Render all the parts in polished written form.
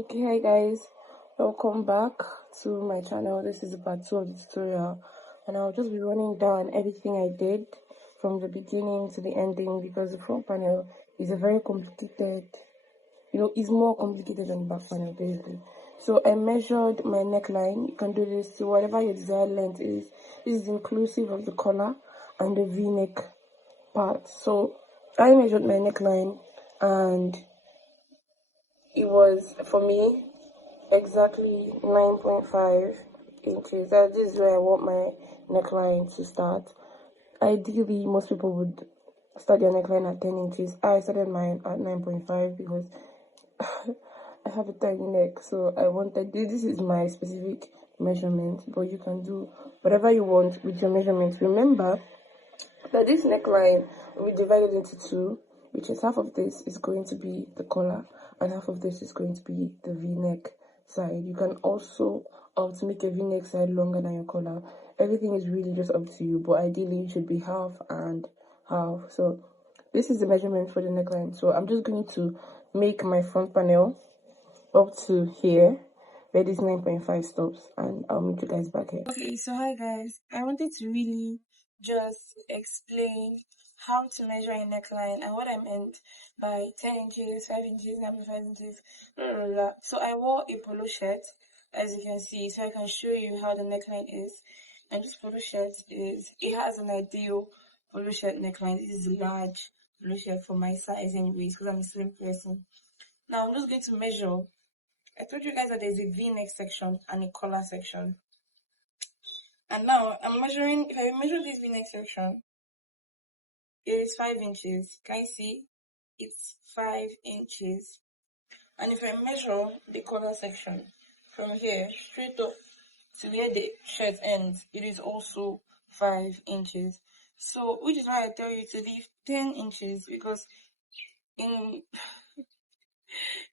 Okay, hi guys, welcome back to my channel. This is part 2 of the tutorial, and I'll just be running down everything I did from the beginning to the ending because the front panel is a very complicated, it's more complicated than the back panel basically. So I measured my neckline. You can do this to whatever your desired length is. This is inclusive of the collar and the v-neck part. So I measured my neckline, and it was for me exactly 9.5 inches. This is where I want my neckline to start. Ideally, most people would start their neckline at 10 inches. I started mine at 9.5 because I have a tiny neck, so I wanted this is my specific measurement, but you can do whatever you want with your measurements. Remember that this neckline will be divided into two, which is half of this is going to be the collar and half of this is going to be the v-neck side. You can also opt to make a v-neck side longer than your collar. Everything is really just up to you, but ideally it should be half and half. So this is the measurement for the neckline. So I'm just going to make my front panel up to here where this 9.5 stops, and I'll meet you guys back here. Okay, so hi guys, I wanted to really just explain how to measure a neckline and what I meant by 10 inches, 5 inches, 9.5 inches, blah, blah, blah. So I wore a polo shirt, as you can see, so I can show you how the neckline is. And this polo shirt it has an ideal polo shirt neckline. This is large polo shirt for my size anyways, because I'm a slim person. Now I'm just going to measure. I told you guys that there's a v-neck section and a collar section. And now I'm measuring, if I measure this v-neck section, it is 5 inches. Can you see? It's 5 inches. And if I measure the collar section from here straight up to where the shirt ends, it is also 5 inches. So, which is why I tell you to leave 10 inches, because in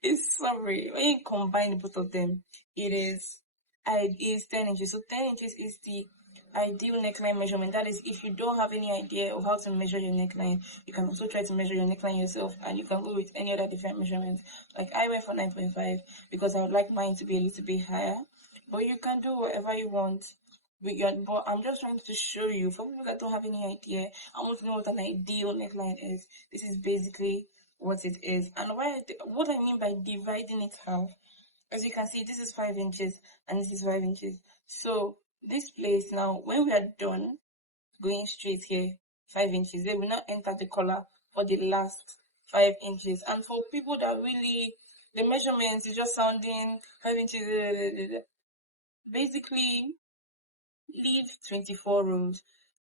it's sorry, when you combine both of them, it is 10 inches. So 10 inches is the ideal neckline measurement. That is, if you don't have any idea of how to measure your neckline, you can also try to measure your neckline yourself, and you can go with any other different measurements. Like I went for 9.5 because I would like mine to be a little bit higher, but you can do whatever you want. But I'm just trying to show you, for people that don't have any idea, I want to know what an ideal neckline is. This is basically what it is. And what I mean by dividing it half, as you can see, this is 5 inches and this is 5 inches. So this place now, when we are done going straight here, 5 inches, they will not enter the collar for the last 5 inches. And for people that really, the measurements is just sounding 5 inches, basically leave 24 rows.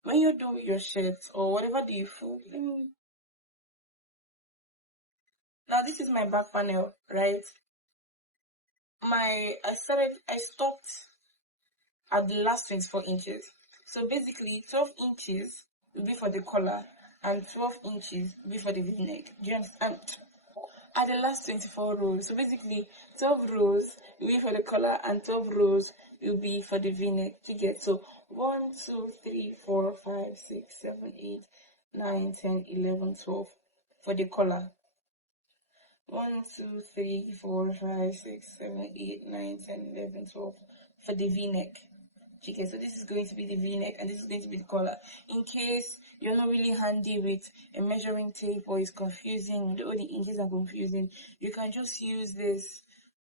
When you're doing your shirt or whatever do you feel, now this is my back panel, right? I stopped at the last 24 inches. So basically 12 inches will be for the collar and 12 inches will be for the v-neck. Do you understand? At the last 24 rows. So basically 12 rows will be for the collar and 12 rows will be for the v-neck. You get, so 1, 2, 3, 4, 5, 6, 7, 8, 9, 10, 11, 12 for the collar. 1, 2, 3, 4, 5, 6, 7, 8, 9, 10, 11, 12 for the v-neck. Okay, so this is going to be the v-neck and this is going to be the collar. In case you're not really handy with a measuring tape or it's confusing, all the inches are confusing, you can just use this.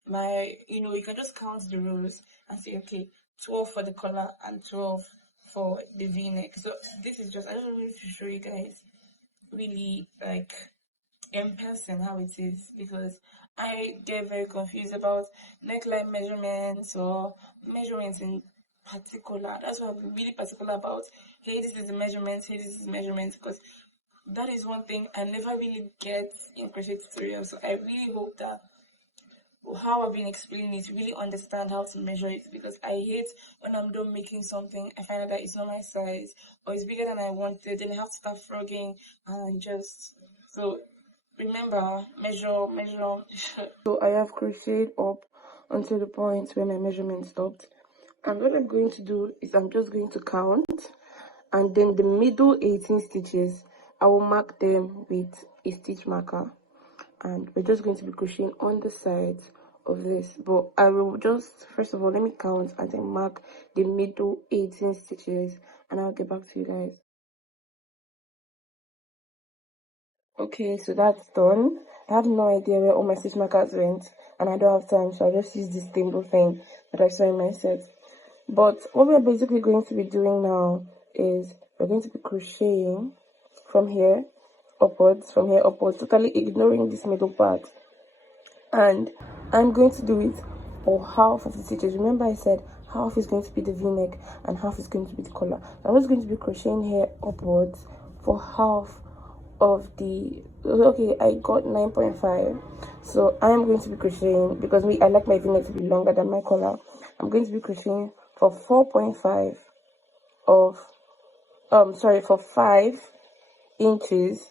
You can just count the rows and say, okay, 12 for the collar and 12 for the v-neck. So this is just, I just wanted to show you guys really like in person how it is, because I get very confused about neckline measurements or measurements in particular. That's what I'm really particular about. Hey, this is the measurements, hey, this is the measurements, because that is one thing I never really get in crochet tutorials. So I really hope that how I've been explaining it, really understand how to measure it, because I hate when I'm done making something, I find out that it's not my size or it's bigger than I wanted, then I have to start frogging and just so remember, measure. So I have crocheted up until the point where my measurement stopped. And what I'm going to do is I'm just going to count, and then the middle 18 stitches, I will mark them with a stitch marker. And we're just going to be crocheting on the sides of this, but I will just, first of all, let me count and then mark the middle 18 stitches, and I'll get back to you guys. Okay, so that's done. I have no idea where all my stitch markers went, and I don't have time, so I just use this thimble thing that I saw in my set. But what we're basically going to be doing now is we're going to be crocheting from here upwards, totally ignoring this middle part. And I'm going to do it for half of the stitches. Remember I said half is going to be the v-neck and half is going to be the collar. I'm just going to be crocheting here upwards for half of the, okay, I got 9.5, so I'm going to be crocheting, because I like my v-neck to be longer than my collar. I'm going to be crocheting for 4.5 of for 5 inches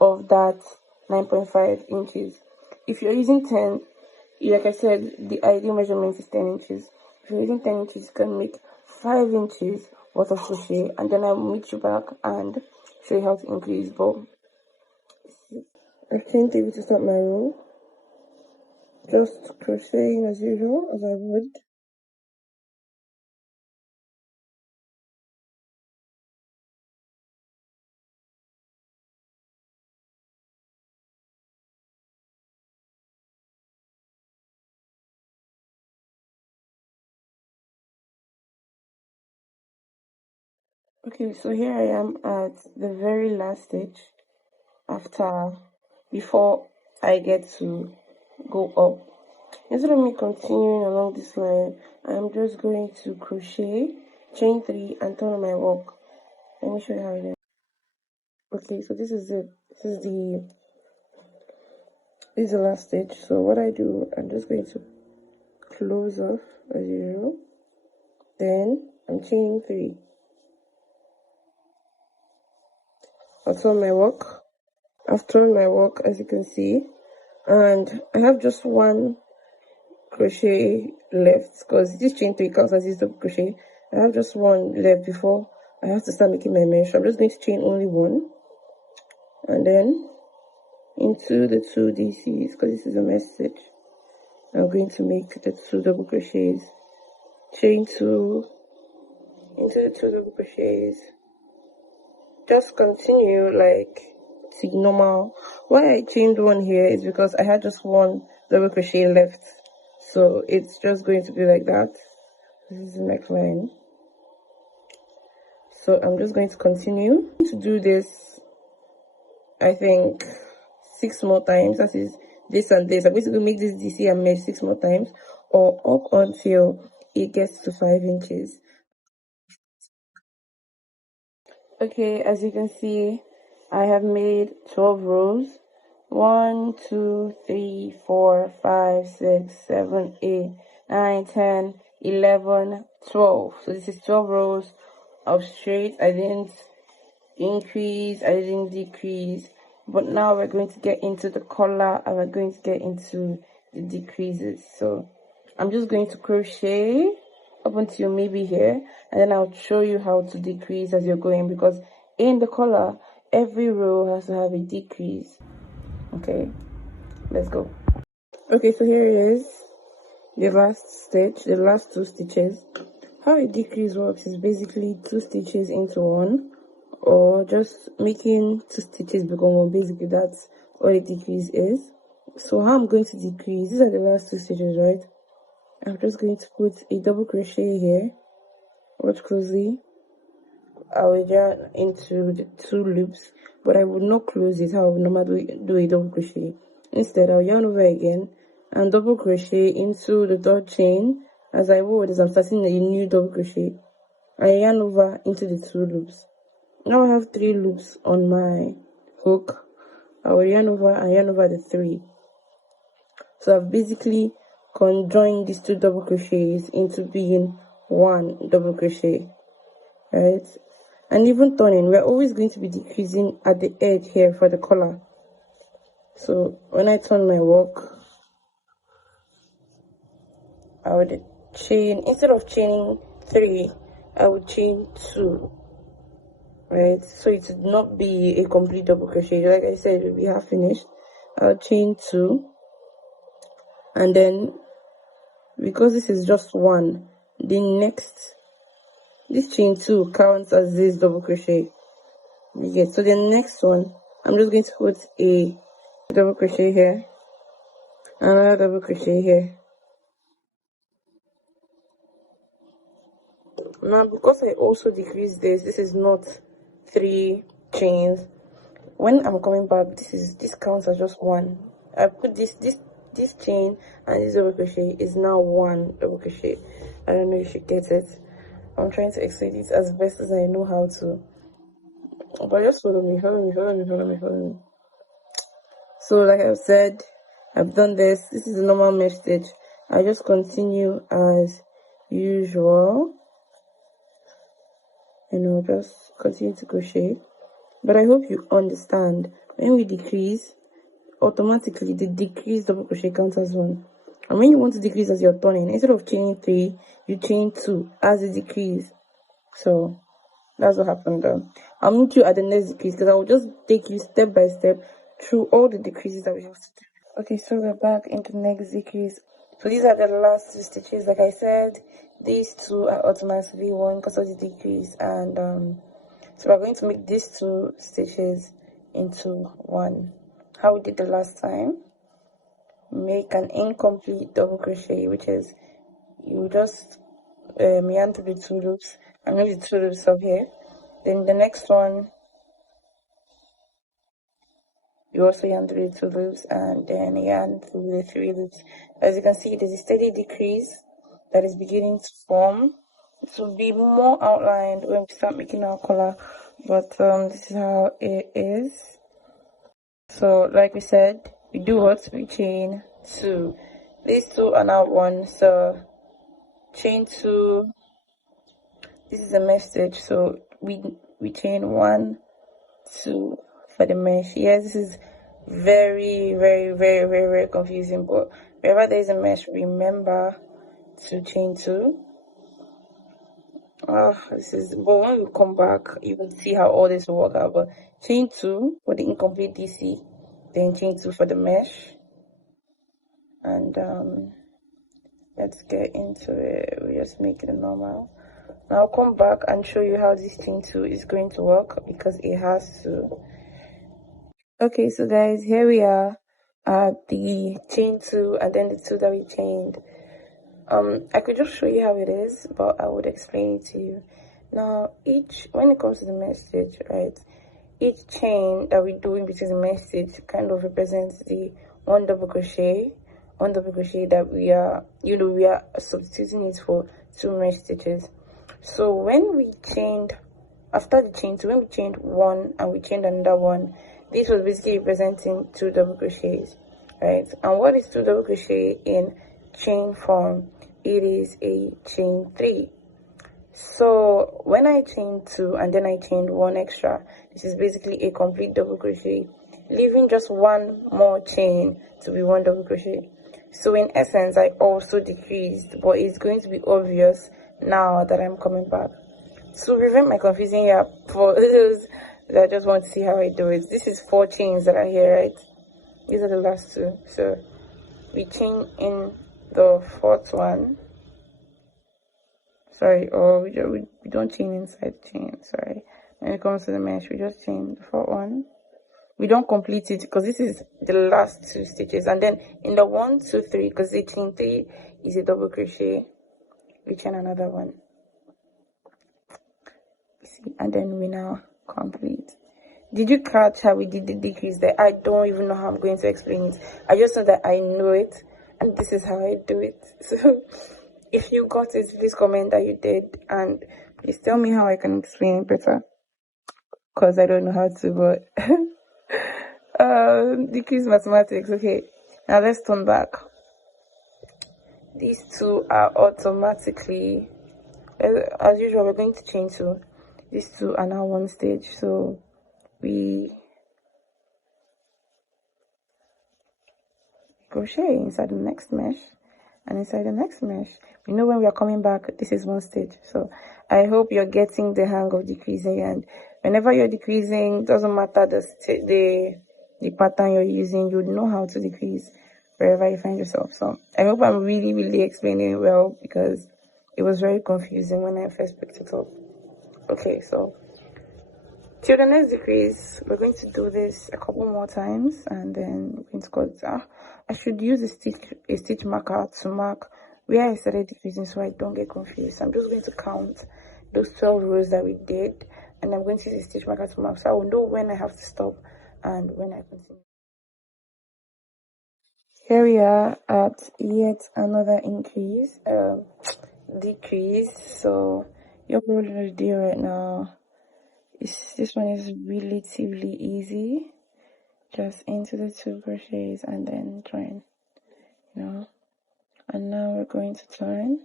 of that 9.5 inches. If you're using 10, like I said, the ideal measurement is 10 inches. If you're using 10 inches, you can make 5 inches worth of crochet, and then I'll meet you back and show you how to increase. But I can't able to start my row. Just crocheting as usual, as I would. Okay, so here I am at the very last stitch before I get to go up. Instead of me continuing along this line, I'm just going to crochet, chain 3, and turn my work. Let me show you how it is. Okay, so this is it. This is the last stitch. So what I do, I'm just going to close off as usual. Then I'm chaining 3. I'll turn my work. I've turned my work, as you can see, and I have just one crochet left, because this chain 3 counts as this double crochet. I have just one left before I have to start making my mesh. So I'm just going to chain only 1, and then into the 2 DCs, because this is a mesh stitch. I'm going to make the 2 double crochets, chain 2 into the 2 double crochets. Just continue like the normal. Why I chained 1 here is because I had just 1 double crochet left, so it's just going to be like that. This is the neckline. So I'm just going to continue to do this, I think 6 more times. That is this and this. I'm going to make this DC and mesh 6 more times, or up until it gets to 5 inches. Okay, as you can see, I have made 12 rows. 1, 2, 3, 4, 5, 6, 7, 8, 9, 10, 11, 12. So this is 12 rows of straight. I didn't increase, I didn't decrease. But now we're going to get into the collar, and we're going to get into the decreases. So I'm just going to crochet up until maybe here, and then I'll show you how to decrease as you're going, because in the collar every row has to have a decrease. Okay, let's go. Okay, so here it is, the last stitch, the last 2 stitches. How a decrease works is basically 2 stitches into 1, or just making 2 stitches become 1. Basically that's what a decrease is. So how I'm going to decrease, these are the last 2 stitches, right? I'm just going to put a double crochet here. Watch closely. I will yarn into the 2 loops, but I would not close it how I would normally do a double crochet. Instead, I'll yarn over again and double crochet into the 3rd chain as I would as I'm starting a new double crochet. I yarn over into the 2 loops. Now I have 3 loops on my hook. I will yarn over and yarn over the 3. So I've basically conjoined these 2 double crochets into being 1 double crochet, right? And even turning, we're always going to be decreasing at the edge here for the collar. So when I turn my work, I would chain, instead of chaining 3, I would chain 2, right? So it would not be a complete double crochet. Like I said, it will be half finished. I'll chain 2, and then because this is just one, this chain 2 counts as this double crochet. You get, so the next one, I'm just going to put a double crochet here, another double crochet here. Now because I also decrease this is not 3 chains. When I'm coming back, this counts as just one. I put this chain and this double crochet is now one double crochet. I don't know if you get it. I'm trying to explain it as best as I know how to, but just follow me. So like I've said, I've done this is a normal mesh stitch. I just continue as usual, and I'll just continue to crochet. But I hope you understand, when we decrease, automatically the decrease double crochet counts as one. And when you want to decrease as you're turning, instead of chaining 3, you chain 2 as a decrease. So that's what happened. I'll meet you at the next decrease, because I will just take you step by step through all the decreases that we have to do. Okay, so we're back into the next decrease. So these are the last 2 stitches. Like I said, these 2 are automatically one because of the decrease, and so we're going to make these 2 stitches into one. How we did the last time: make an incomplete double crochet, which is you just yarn through the 2 loops and leave the 2 loops up here. Then the next one, you also yarn through the 2 loops and then yarn through the 3 loops. As you can see, there's a steady decrease that is beginning to form. It will be more outlined when we start making our collar, but this is how it is. So like we said, we do what? We chain 2. These 2 are now 1, so chain 2. This is a mesh stitch, so we chain 1, 2 for the mesh. Yes, this is very confusing, but wherever there is a mesh, remember to chain 2. But when we come back, you will see how all this will work out. But chain 2 for the incomplete DC, then chain 2 for the mesh, and let's get into it. We just make it normal. Now I'll come back and show you how this chain 2 is going to work, because it has to. Okay, so guys, here we are at the chain 2 and then the 2 that we chained. I could just show you how it is, but I would explain it to you. Now, when it comes to the mesh stitch, right, each chain that we do in between the mesh stitch kind of represents the one double crochet that we are substituting it for 2 mesh stitches. So when we chained, after the chain 2, when we chained 1 and we chained another 1, this was basically representing 2 double crochets, right? And what is 2 double crochet in chain form? It is a chain 3. So when I chained 2 and then I chained 1 extra, this is basically a complete double crochet, leaving just 1 more chain to be 1 double crochet. So in essence, I also decreased, but it's going to be obvious now that I'm coming back. So prevent my confusing here for those that just want to see how I do it. This is 4 chains that are here, right? These are the last 2. So we chain in the 4th one. Sorry, or we don't chain inside the chain. Sorry. When it comes to the mesh, we just chain the 4th one. We don't complete it because this is the last 2 stitches. And then in the 1, 2, 3, because the chain 3 is a double crochet, we chain another one. See, and then we now complete. Did you catch how we did the decrease there? I don't even know how I'm going to explain it. I just know that I know it, and this is how I do it. So if you got it, please comment that you did, and please tell me how I can explain it better, because I don't know how to. But decrease mathematics. Okay, now let's turn back. These 2 are automatically, as usual, we're going to chain 2. These 2 are now 1 stage, so we crochet inside the next mesh and inside the next mesh. We know when we are coming back, this is 1 stage. So I hope you're getting the hang of decreasing, and whenever you're decreasing, doesn't matter the pattern you're using, you know how to decrease, wherever you find yourself. So I hope I'm really explaining it well, because it was very confusing when I first picked it up. Okay, so till the next decrease, we're going to do this a couple more times, and then we're going to cut it out. I should use a stitch marker to mark where I started decreasing so I don't get confused. I'm just going to count those 12 rows that we did, and I'm going to use a stitch marker to mark so I will know when I have to stop and when I continue. Here we are at yet another decrease. So your roll of day right now is, this one is relatively easy. Just into the 2 crochets and then join, and now we're going to turn.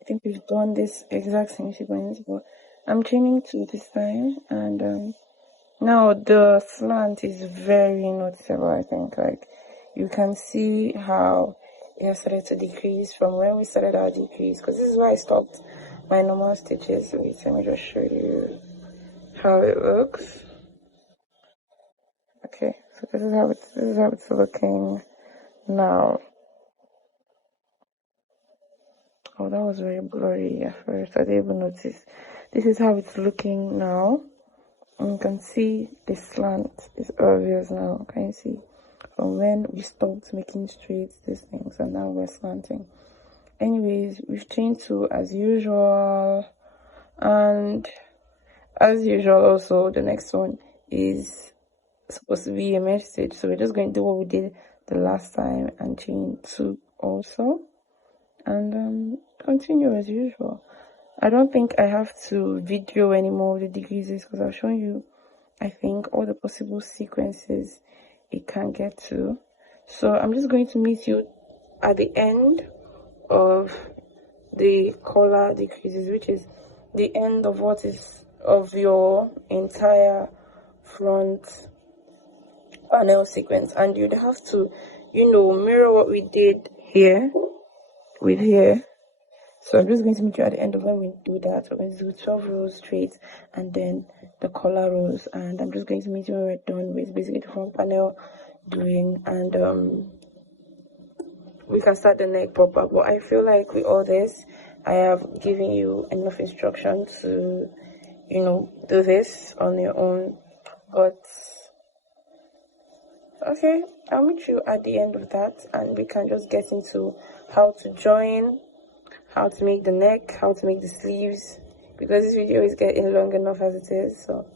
I think we've done this exact same sequence, but I'm chaining 2 this time, and now the slant is very noticeable. I think, like, you can see how it has started to decrease from when we started our decrease, because this is why I stopped my normal stitches. Wait, let me just show you how it looks. Okay, so this is how it's looking now. Oh, that was very blurry at first. I didn't even notice. This is how it's looking now. And you can see the slant is obvious now. Can you see? From when we stopped making straight these things, and now we're slanting. Anyways, we've chained 2 as usual. And as usual also, the next one is supposed to be a mesh stitch. So we're just going to do what we did the last time and chain 2 also. And continue as usual. I don't think I have to video anymore of the decreases, because I've shown you, I think, all the possible sequences it can get to. So I'm just going to meet you at the end of the collar decreases, which is the end of what is of your entire front panel sequence, and you'd have to, mirror what we did here with here. So I'm just going to meet you at the end of when we do that. We're going to do 12 rows straight and then the collar rows, and I'm just going to meet you when we're done with basically the front panel doing, and we can start the neck proper. But I feel like with all this, I have given you enough instruction to, do this on your own. But okay, I'll meet you at the end of that, and we can just get into how to join, how to make the neck, how to make the sleeves, because this video is getting long enough as it is. So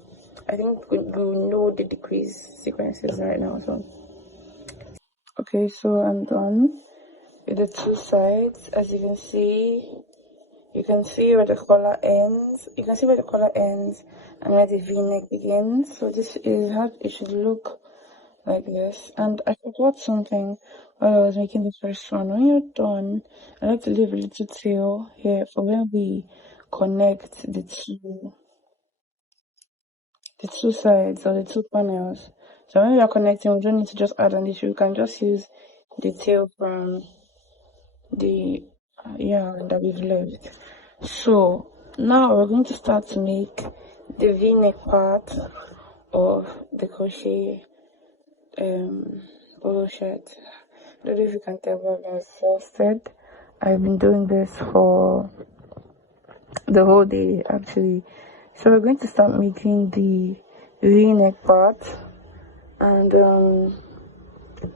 I think we know the decrease sequences right now. So okay, so I'm done with the 2 sides. As you can see where the collar ends. You can see where the collar ends and where the V-neck begins. So this is how it should look, like this. And I forgot something while I was making the first one. When you're done, I like to leave a little tail here for when we connect the two sides or the 2 panels. So when we are connecting, we don't need to just add an issue. We can just use the tail from the yarn that we've left. So now we're going to start to make the V-neck part of the crochet polo shirt. I don't know if you can tell, but I'm exhausted. I've been doing this for the whole day actually. So we're going to start making the V-neck part, and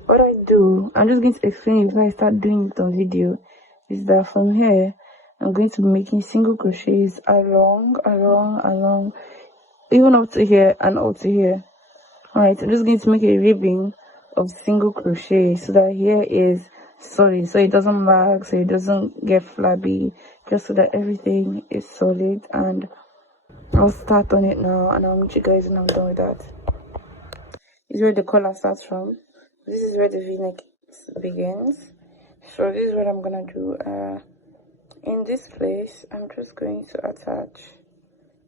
what I do, I'm just going to explain before I start doing it on video, is that from here I'm going to be making single crochets along, even up to here and up to here. Alright, I'm just going to make a ribbing of single crochet so that here is solid, so it doesn't lag, so it doesn't get flabby, just so that everything is solid. And I'll start on it now, and I'll meet you guys when I'm done with that. This is where the collar starts from. This is where the V-neck begins. So this is what I'm gonna do. In this place, I'm just going to attach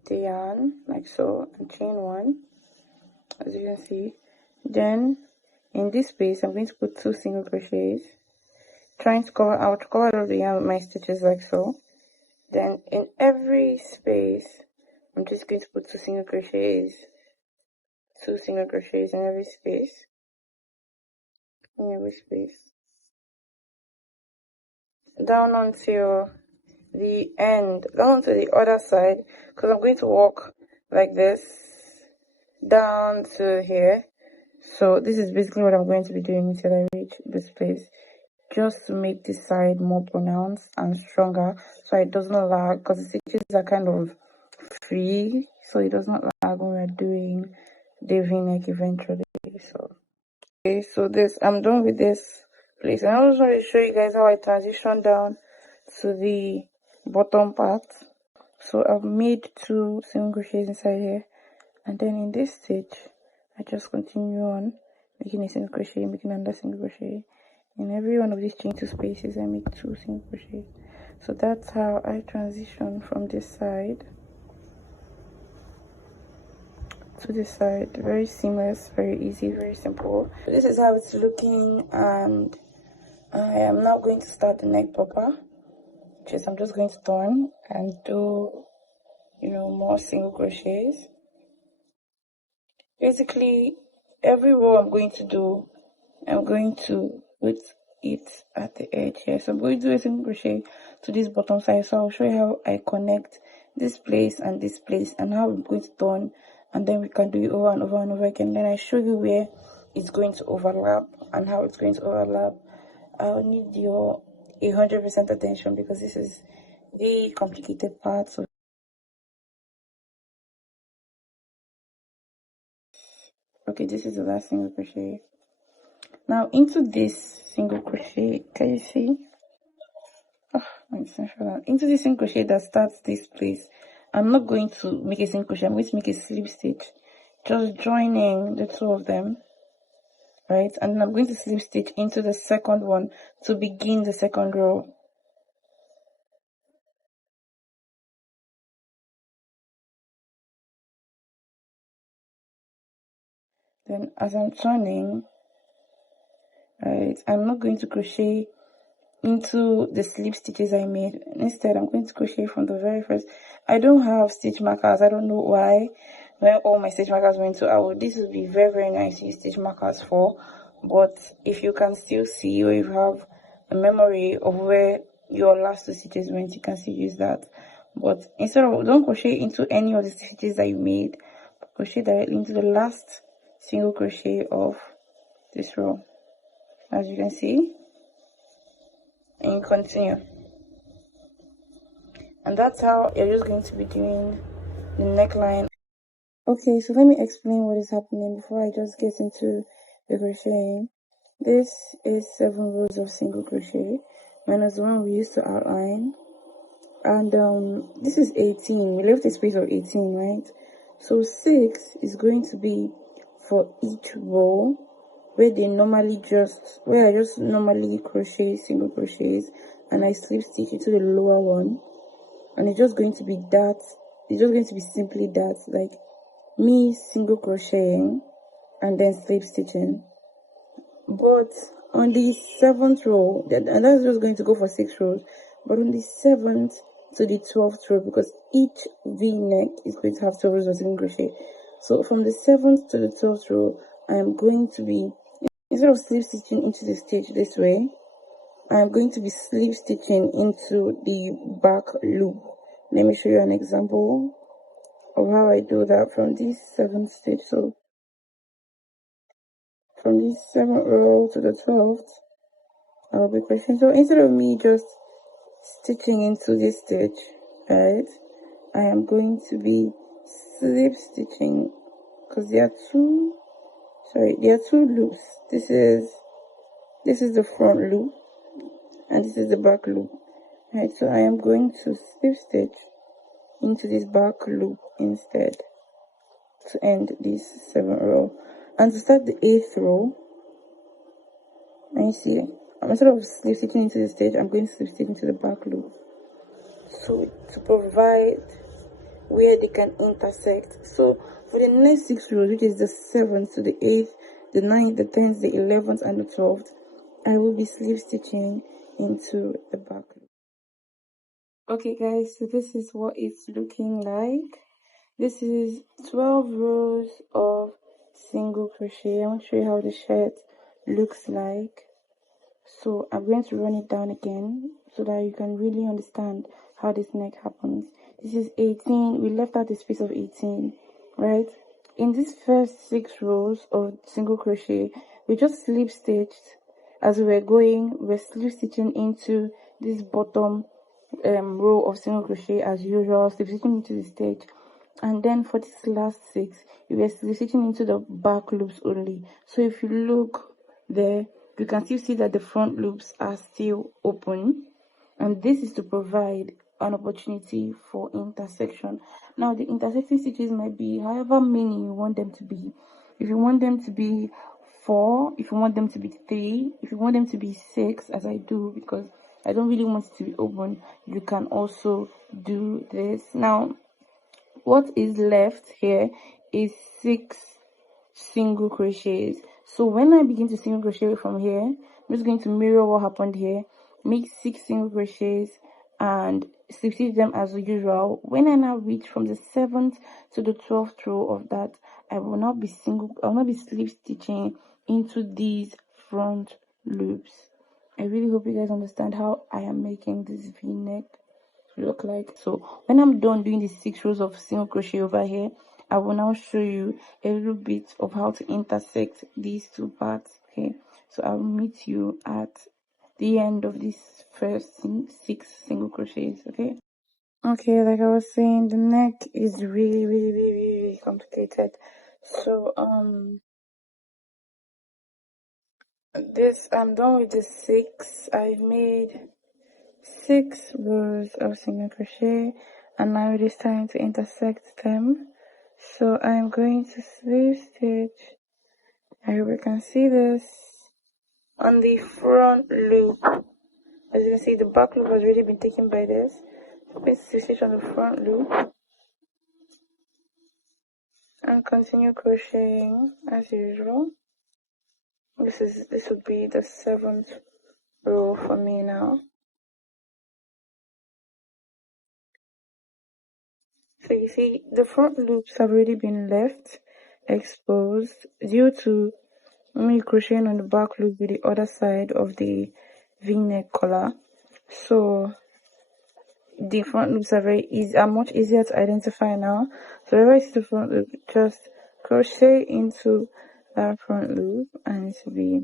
the yarn like so and chain 1, as you can see. Then in this space, I'm going to put 2 single crochets, trying to cover out all the yarn with my stitches like so. Then in every space, I'm just going to put 2 single crochets in every space, down until the end, down to the other side, because I'm going to walk like this down to here. So this is basically what I'm going to be doing until I reach this place, just to make this side more pronounced and stronger, so it does not lag, because the stitches are kind of free, so it does not lag when we're doing the v-neck eventually. So okay, so this, I'm done with this place, and I just want to show you guys how I transition down to the bottom part. So I've made 2 single crochets inside here, and then in this stitch I just continue on making a single crochet, making another single crochet. In every one of these chain 2 spaces I make 2 single crochets. So that's how I transition from this side to this side. Very seamless, very easy, very simple. This is how it's looking, and I am now going to start the neck proper, which is I'm just going to turn and do, you know, more single crochets. Basically every row I'm going to do, I'm going to put it at the edge here. So I'm going to do a single crochet to this bottom side. So I'll show you how I connect this place and this place, and how I'm going to turn, and then we can do it over and over and over again. Then I show you where it's going to overlap and how it's going to overlap. I'll need your 100% attention, because this is the complicated part. So okay, this is the last single crochet. Now into this single crochet, can you see? Into this single crochet that starts this place, I'm not going to make a single crochet, I'm going to make a slip stitch, just joining the 2 of them, right? And then I'm going to slip stitch into the second one to begin the second row. Then as I'm turning, right, I'm not going to crochet into the slip stitches I made. Instead, I'm going to crochet from the very first. I don't have stitch markers. I don't know why. Where all my stitch markers went to, this would be very, very nice to use stitch markers for. But if you can still see, or if you have a memory of where your last 2 stitches went, you can still use that. But instead of, don't crochet into any of the stitches that you made, crochet directly into the last single crochet of this row, as you can see, and continue. And that's how you're just going to be doing the neckline. Okay, so let me explain what is happening before I just get into the crocheting. This is 7 rows of single crochet minus the one we used to outline, and this is 18. We left a space of 18, right? So 6 is going to be for each row, where I just normally crochet single crochets, and I slip stitch into the lower one. And it's just going to be that, it's just going to be simply that, like me single crocheting and then slip stitching. But on the 7th row, and that's just going to go for 6 rows, but on the 7th to the 12th row, because each v-neck is going to have 12 rows of single crochet, so from the 7th to the 12th row, I'm going to be, instead of slip stitching into the stitch this way, I'm going to be slip stitching into the back loop. Let me show you an example of how I do that from this 7th stitch. So from this 7th row to the 12th, I'll be crocheting. So instead of me just stitching into this stitch, right, I am going to be slip stitching, because there are two loops. This is the front loop, and this is the back loop. Right, so I am going to slip stitch into this back loop instead to end this 7th row. And to start the 8th row, and you see, instead of slip stitching into the stitch, I'm going to slip stitch into the back loop, so to provide where they can intersect. So for the next 6 rows, which is the 7th to the 8th, the 9th, the 10th, the 11th, and the 12th, I will be slip stitching into the back loop. Okay guys, so this is what it's looking like. This is 12 rows of single crochet. I want to show you how the shirt looks like. So I'm going to run it down again. So so that you can really understand how this neck happens. This is 18. We left out a space of 18, right? In these first 6 rows of single crochet, we just slip stitched as we were going. We're slip stitching into this bottom row of single crochet as usual, slip stitching into the stitch. And then for this last 6, we were slip stitching into the back loops only. So if you look there, you can still see that the front loops are still open, and this is to provide an opportunity for intersection. Now the intersecting stitches might be however many you want them to be. If you want them to be 4, if you want them to be 3, if you want them to be 6, as I do because I don't really want it to be open, you can also do this. Now what is left here is 6 single crochets. So when I begin to single crochet from here, I'm just going to mirror what happened here, make 6 single crochets and slip stitch them as usual. When I now reach from the 7th to the 12th row of that, I will not be slip stitching into these front loops. I really hope you guys understand how I am making this v-neck look like. So when I'm done doing the 6 rows of single crochet over here, I will now show you a little bit of how to intersect these 2 parts. Okay, so I'll meet you at the end of this first 6 single crochets. Okay, like I was saying, the neck is really complicated. So this, I'm done with the 6. I've made 6 rows of single crochet, and now it is time to intersect them. So I'm going to slip stitch. I hope you can see this on the front loop. As you can see, the back loop has already been taken by this. I'm going to slip stitch on the front loop and continue crocheting as usual. This would be the 7th row for me now. So you see, the front loops have already been left exposed due to me crocheting on the back loop with the other side of the v-neck collar. So the front loops are much easier to identify now. So wherever I see the front loop, just crochet into that front loop and it will be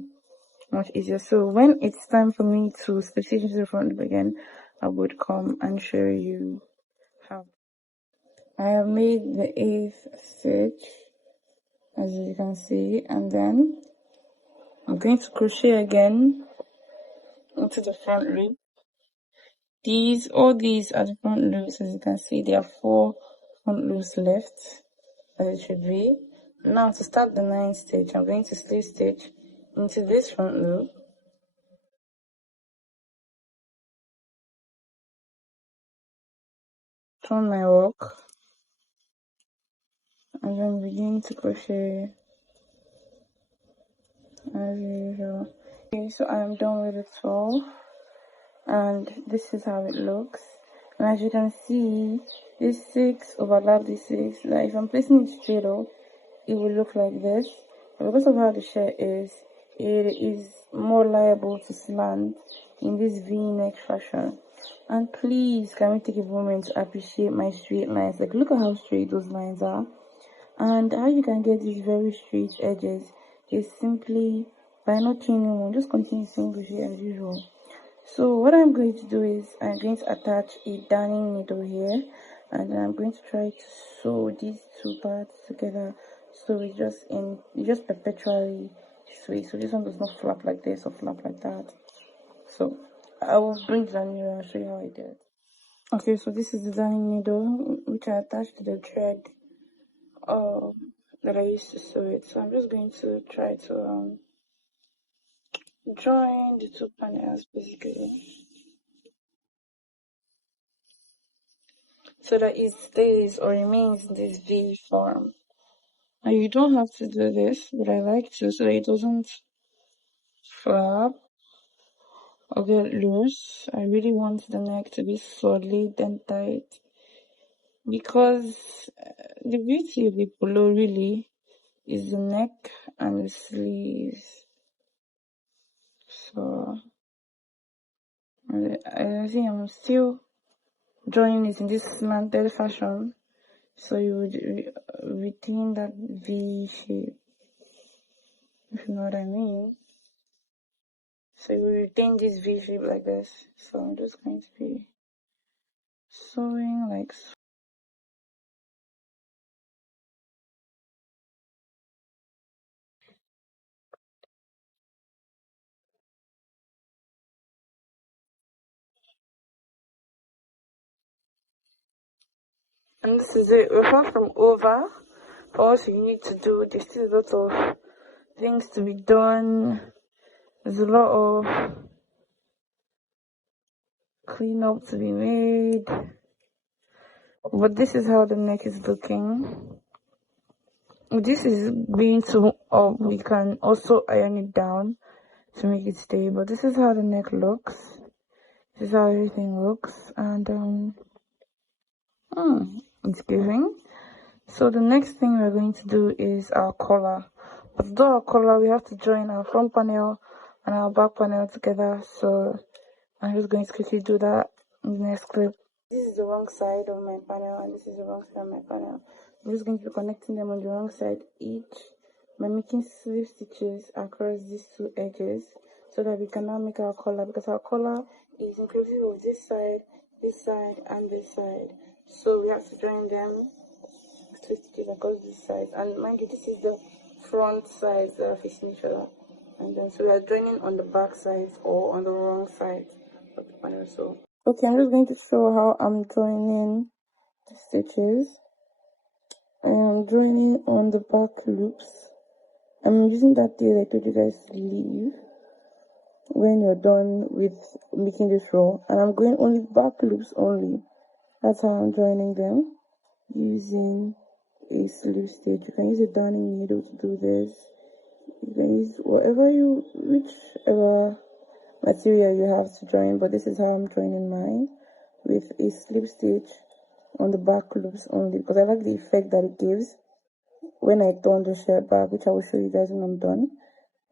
much easier. So when it's time for me to slip stitch into the front loop again, I would come and show you how. I have made the 8th stitch, as you can see, and then I'm going to crochet again into the front loop. All these are the front loops. As you can see, there are 4 front loops left, as it should be. Now to start the 9th stitch, I'm going to slip stitch into this front loop, turn my work, and then begin to crochet as usual. Okay, so I am done with the 12, and this is how it looks. And as you can see, this 6 overlap this 6. Like if I'm placing it straight up, it will look like this. But because of how the shirt is, it is more liable to slant in this v-neck fashion. And please, can we take a moment to appreciate my straight lines? Like, look at how straight those lines are. And how you can get these very straight edges is simply by not chaining one. Just continue single crochet as usual. So what I'm going to do is I'm going to attach a darning needle here, and then I'm going to try to sew these 2 parts together so it just perpetually sways. So this one does not flap like this or flap like that. So I will bring the darning needle and show you how I do it. Okay, so this is the darning needle which I attached to the thread that I used to sew it. So I'm just going to try to join the 2 panels basically, so that it stays or remains in this V form. And you don't have to do this, but I like to, so that it doesn't flap or get loose. I really want the neck to be solid and tight, because the beauty of the polo really is the neck and the sleeves. So I think I'm still drawing it in this slanted fashion, so you would retain that V shape, if you know what I mean. So you will retain this V shape like this. So I'm just going to be sewing like so. And this is it. We're far from over. What you need to do, there's still a lot of things to be done. There's a lot of cleanup to be made. But this is how the neck is looking. This is being too up. We can also iron it down to make it stay. But this is how the neck looks. This is how everything looks. And it's giving. So the next thing we're going to do is our collar. But to do our collar, we have to join our front panel and our back panel together. So I'm just going to quickly do that in the next clip. This is the wrong side of my panel and this is the wrong side of my panel. I'm just going to be connecting them on the wrong side each by making slip stitches across these two edges so that we can now make our collar, because our collar is inclusive of this side, and this side. So we have to join them, slip stitches across this side, and mind you, this is the front sides that are facing each other. And then so we are joining on the back sides or on the wrong side of the panel. So okay, I'm just going to show how I'm joining the stitches. I am joining on the back loops. I'm using that tail I told you guys to leave when you're done with making this row, and I'm going only back loops only. That's how I'm joining them, using a slip stitch. You can use a darning needle to do this. You can use whichever material you have to join, but this is how I'm joining mine, with a slip stitch on the back loops only, because I like the effect that it gives when I turn the shirt back, which I will show you guys when I'm done.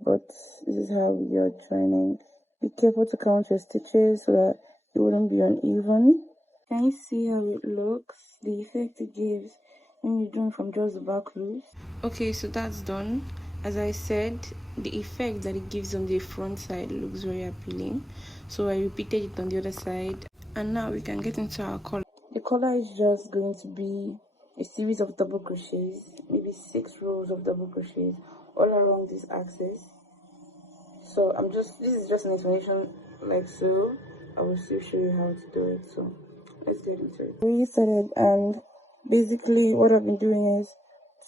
But this is how we are joining. Be careful to count your stitches so that it wouldn't be uneven. Can you see how it looks? The effect it gives when you're doing from just the back loops. Okay, so that's done. As I said, the effect that it gives on the front side looks very appealing. So I repeated it on the other side. And now we can get into our collar. The collar is just going to be a series of double crochets, maybe 6 rows of double crochets all along this axis. So this is just an explanation like so. I will still show you how to do it. So let's get into it. We started, and basically what I've been doing is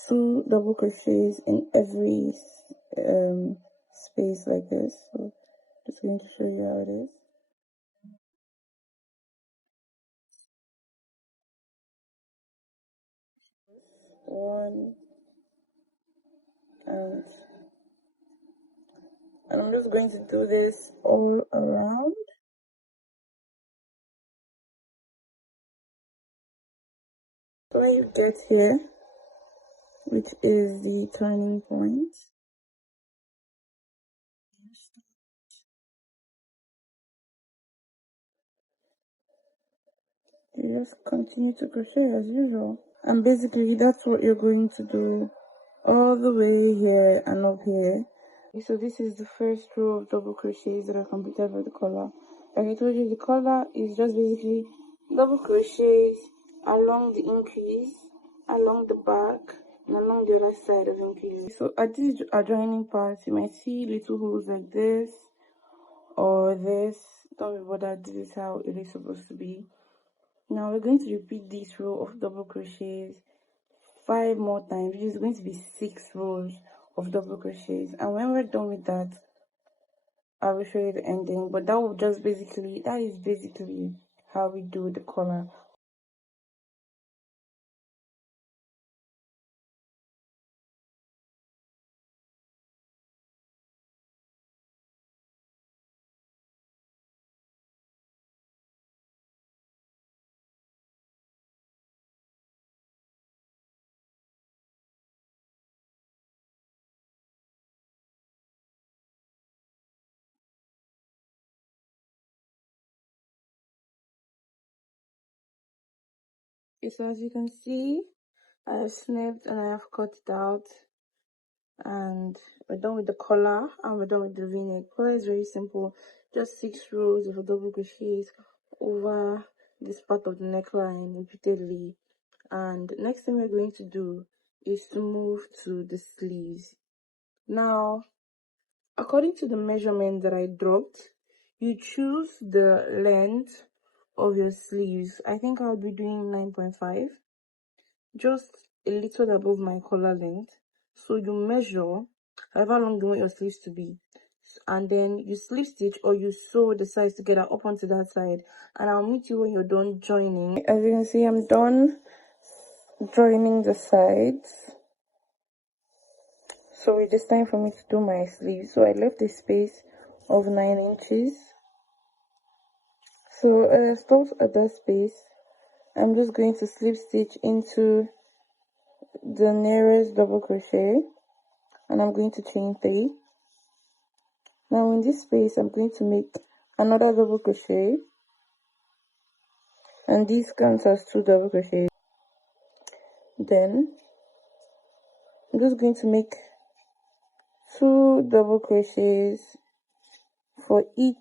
2 double crochets in every space like this. So just going to show you how it is. One, and I'm just going to do this all around. So when you get here, which is the turning point, you just continue to crochet as usual. And basically that's what you're going to do all the way here and up here. So this is the first row of double crochets that are completed for the collar. Like I told you, the collar is just basically double crochets along the increase, along the back, and along the other side of increase. So at this adjoining part, you might see little holes like this or this. Don't be bothered, this is how it is supposed to be. Now we're going to repeat this row of double crochets 5 more times, which is going to be 6 rows of double crochets. And when we're done with that, I will show you the ending. But that is basically how we do the collar. Okay, so as you can see, I have snipped and I have cut it out, and we're done with the collar and we're done with the v-neck. Collar is very simple, just 6 rows of double crochets over this part of the neckline repeatedly. And next thing we're going to do is to move to the sleeves. Now, according to the measurement that I dropped, you choose the length of your sleeves. I think I'll be doing 9.5, just a little above my collar length. So you measure however long you want your sleeves to be, and then you slip stitch or you sew the sides together up onto that side, and I'll meet you when you're done joining. As you can see, I'm done joining the sides, so it is time for me to do my sleeves. So I left a space of 9 inches, so I stopped at that space. I'm just going to slip stitch into the nearest double crochet, and I'm going to chain 3. Now in this space, I'm going to make another double crochet, and this counts as 2 double crochets. Then I'm just going to make 2 double crochets for each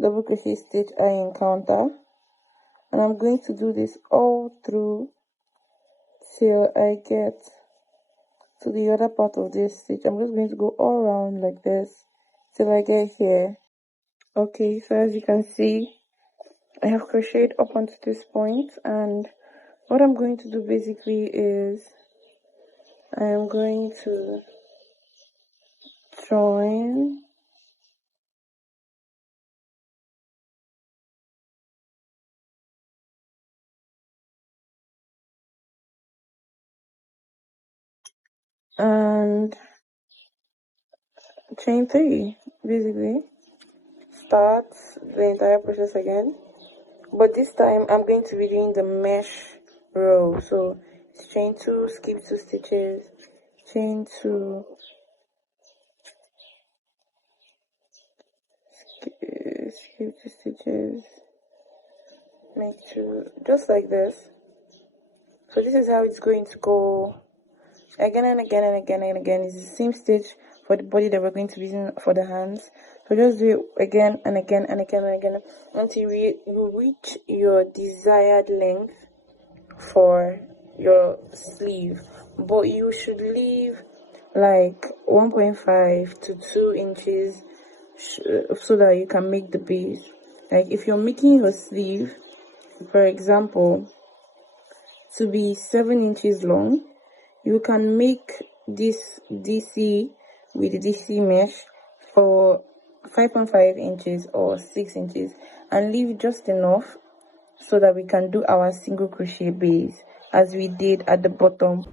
double crochet stitch I encounter, and I'm going to do this all through till I get to the other part of this stitch. I'm just going to go all around like this till I get here. Okay, so as you can see, I have crocheted up onto this point, and what I'm going to do basically is I am going to join and chain 3, basically start the entire process again, but this time I'm going to be doing the mesh row. So it's chain 2, skip 2 stitches, chain 2, skip 2 stitches, make 2, just like this. So this is how it's going to go again and again and again and again. It's the same stitch for the body that we're going to be using for the hands. So just do it again and again and again and again until you reach your desired length for your sleeve. But you should leave like 1.5 to 2 inches so that you can make the base. Like if you're making your sleeve, for example, to be 7 inches long, you can make this DC with the DC mesh for 5.5 inches or 6 inches and leave just enough so that we can do our single crochet base as we did at the bottom.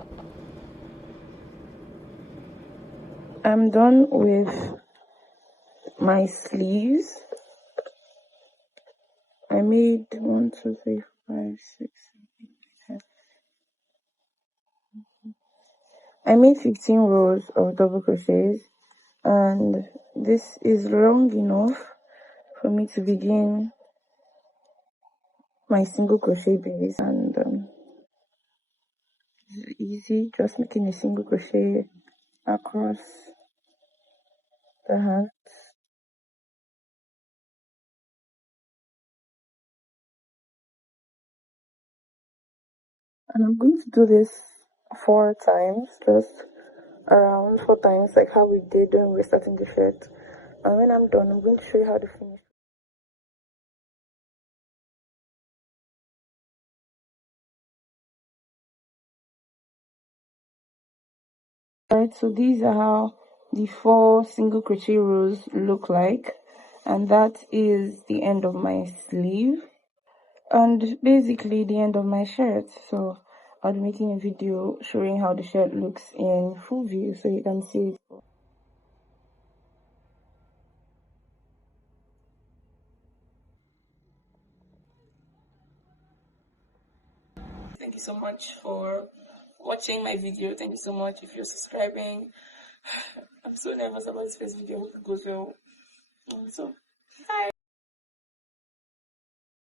I'm done with my sleeves. I made 1, 2, 3, 4, 5, 6, 7, 8, 10. I made 15 rows of double crochets, and this is long enough for me to begin my single crochet base. And it's easy, just making a single crochet across the hand. And I'm going to do this 4 times, just around 4 times, like how we did when we were starting the shirt. And when I'm done, I'm going to show you how to finish. Alright, so these are how the 4 single crochet rows look like, and that is the end of my sleeve and basically the end of my shirt. So I'll be making a video showing how the shirt looks in full view so you can see it. Thank you so much for watching my video. Thank you so much if you're subscribing. I'm so nervous about this first video. I hope it goes well. So bye.